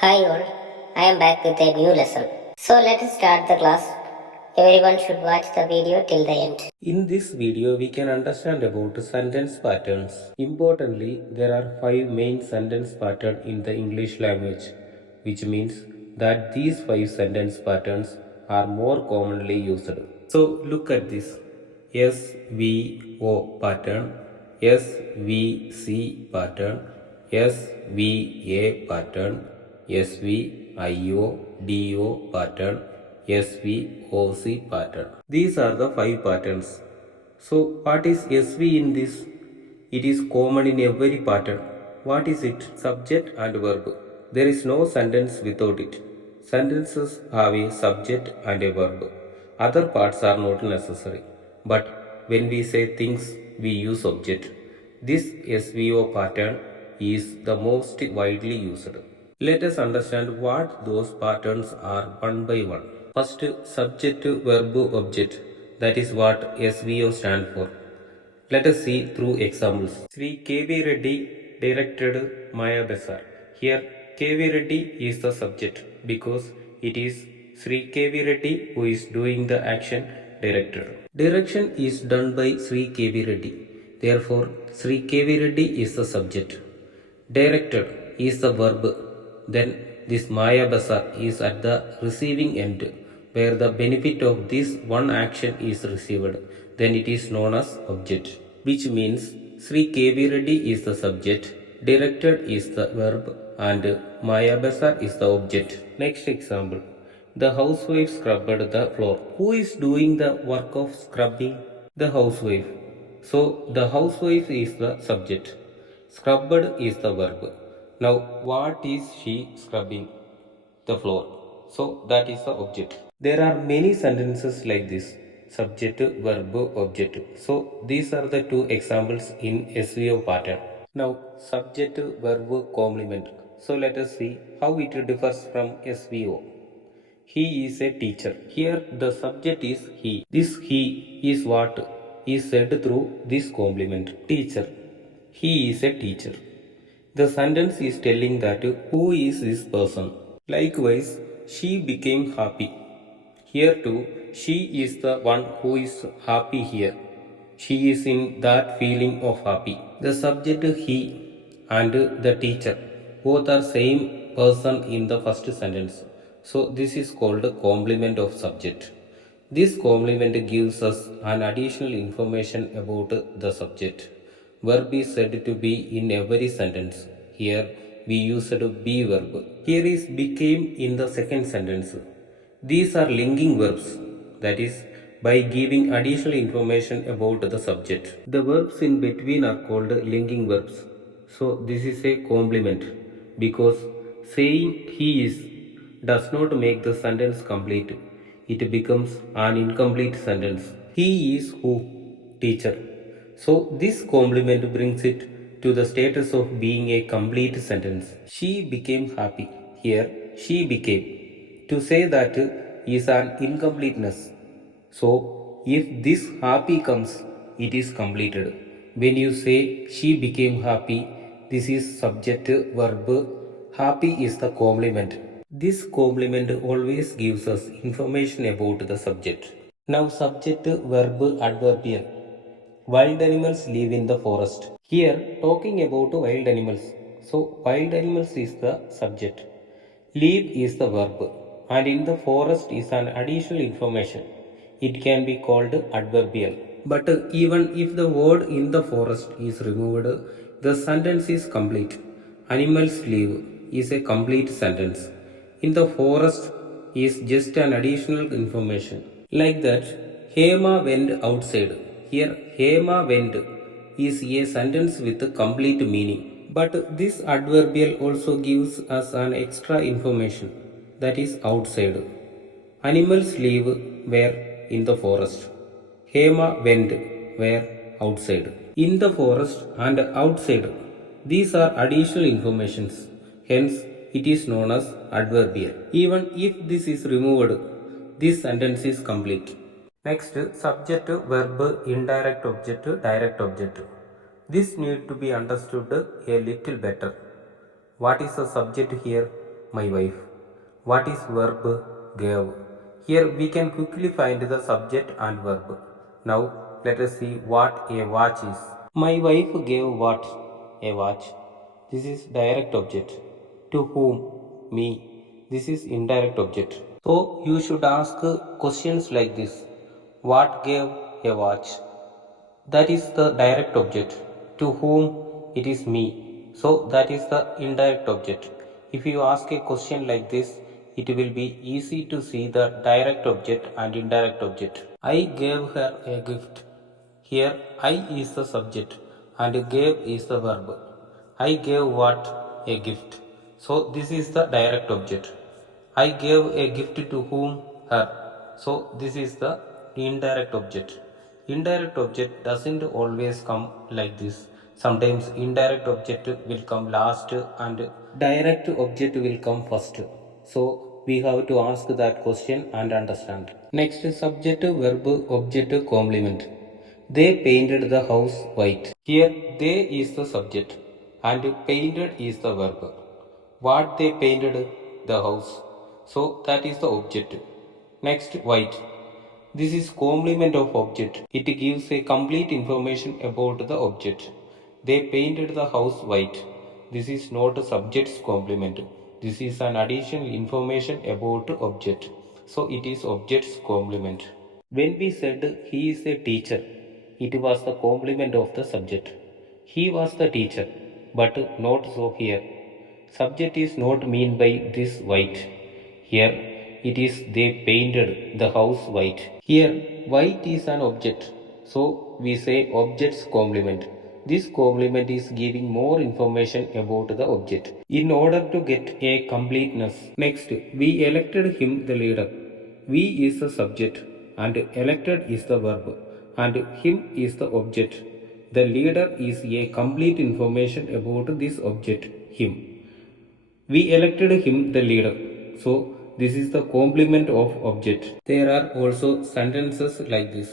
Hi all, I am back with a new lesson. So let us start the class. Everyone should watch the video till the end. In this video, we can understand about sentence patterns. Importantly, there are 5 main sentence patterns in the English language, which means that these 5 sentence patterns are more commonly used. So look at this. SVO pattern, SVC pattern, SVA pattern, SVIO pattern, SVOC pattern. These are the 5 patterns. So what is SV in this? It is common in every pattern. What is it? Subject and verb. There is no sentence without it. Sentences have a subject and a verb. Other parts are not necessary. But when we say things, we use object. This SVO pattern is the most widely used. Let us understand what those patterns are one by one. First, subject verb object. That is what SVO stand for. Let us see through examples. Sri K.V. Reddy directed Maya Besar. Here K.V. Reddy is the subject because it is Sri K.V. Reddy who is doing the action directed. Direction is done by Sri K.V. Reddy. Therefore, Sri K.V. Reddy is the subject. Directed is the verb. Then this Maya Basar is at the receiving end where the benefit of this one action is received. Then it is known as object, which means Sri K.V. Reddy is the subject, directed is the verb, and Maya Basar is the object. Next example. The housewife scrubbed the floor. Who is doing the work of scrubbing? The housewife. So the housewife is the subject. Scrubbed is the verb. Now, what is she scrubbing? The floor. So, that is the object. There are many sentences like this subject, verb, object. So, these are the two examples in SVO pattern. Now, subject, verb, complement. So, let us see how it differs from SVO. He is a teacher. Here the subject is he. This he is what is said through this complement. Teacher. He is a teacher. The sentence is telling that who is this person. Likewise, she became happy. Here too, she is the one who is happy here. She is in that feeling of happy. The subject he and the teacher both are same person in the first sentence. So this is called a complement of subject. This complement gives us an additional information about the subject. Verb is said to be in every sentence. Here we use a be verb. Here is became in the second sentence. These are linking verbs, that is, by giving additional information about the subject. The verbs in between are called linking verbs. So this is a complement because saying he is does not make the sentence complete. It becomes an incomplete sentence. He is who? Teacher. So this complement brings it to the status of being a complete sentence. She became happy. Here, she became. To say that is an incompleteness. So, if this happy comes, it is completed. When you say she became happy, this is subject verb. Happy is the complement. This complement always gives us information about the subject. Now, subject verb adverbial. Wild animals live in the forest. Here, talking about wild animals. So, wild animals is the subject. Live is the verb, and in the forest is an additional information. It can be called adverbial. But even if the word in the forest is removed, the sentence is complete. Animals live is a complete sentence. In the forest is just an additional information. Like that, Hema went outside. Here, Hema went is a sentence with a complete meaning. But this adverbial also gives us an extra information, that is outside. Animals live where? In the forest. Hema went where? Outside. In the forest and outside. These are additional informations. Hence, it is known as adverbial. Even if this is removed, this sentence is complete. Next, subject, verb, indirect object, direct object. This need to be understood a little better. What is the subject here? my wife. What is verb gave? Here we can quickly find the subject and verb. Now let us see what a watch is. My wife gave what? A watch. This is direct object. To whom? Me. This is indirect object. So you should ask questions like this. What gave a watch? That is the direct object. To whom? It is me. So that is the indirect object. If you ask a question like this, it will be easy to see the direct object and indirect object. I gave her a gift. Here I is the subject and gave is the verb. I gave what? A gift. So this is the direct object. I gave a gift to whom? Her. So this is the indirect object. Indirect object doesn't always come like this. Sometimes indirect object will come last and direct object will come first. So we have to ask that question and understand. Next, subject, verb, object, complement. They painted the house white. Here they is the subject and painted is the verb. What they painted? The house. So that is the object. Next, white. This is complement of object. It gives a complete information about the object. They painted the house white. This is not a subject's complement. This is an additional information about object. So it is object's complement. When we said he is a teacher, it was the complement of the subject. He was the teacher, but not so here. Subject is not mean by this white. Here it is they painted the house white. Here white is an object. So we say object's complement. This complement is giving more information about the object in order to get a completeness. Next, we elected him the leader. We is the subject and elected is the verb and him is the object. The leader is a complete information about this object, him. We elected him the leader. So this is the complement of object. There are also sentences like this.